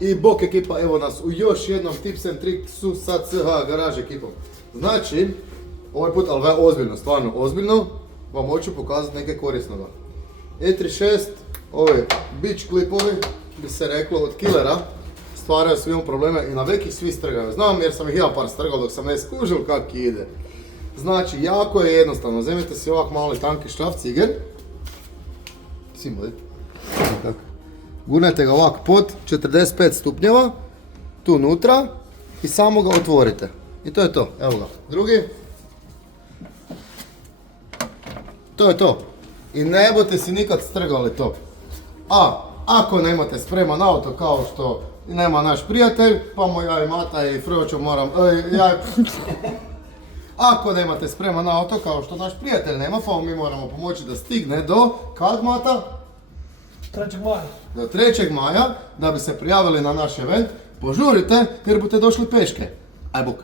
I bok ekipa, evo nas u još jednom tips and tricksu sa CH Garage ekipom. Znači, ovaj put, ali ozbiljno, stvarno ozbiljno, vam hoću pokazati neke korisnoga. E36, ove beach klipovi, bi se reklo, od Killera, stvaraju svima probleme i na veki svi strgaju. Znam jer sam ih ja par strgao dok sam ne skužil kak ide. Znači, jako je jednostavno, uzmite si ovak mali tanki šraf ciger. Gurnete ga ovak pod 45 stupnjeva, tu unutra i samo ga otvorite. I to je to, evo ga. Drugi. To je to. I ne budete si nikad strgali to. A ako nemate spreman auto kao što nema naš prijatelj, pa mu ja i Mata i Fročo moram... Ako nemate spreman auto kao što naš prijatelj nema, pa mi moramo pomoći da stigne do... Kad, Mata? 3. maja. Do 3. maja, da bi se prijavili na naš event, požurite jer budete došli peške. Aj buk.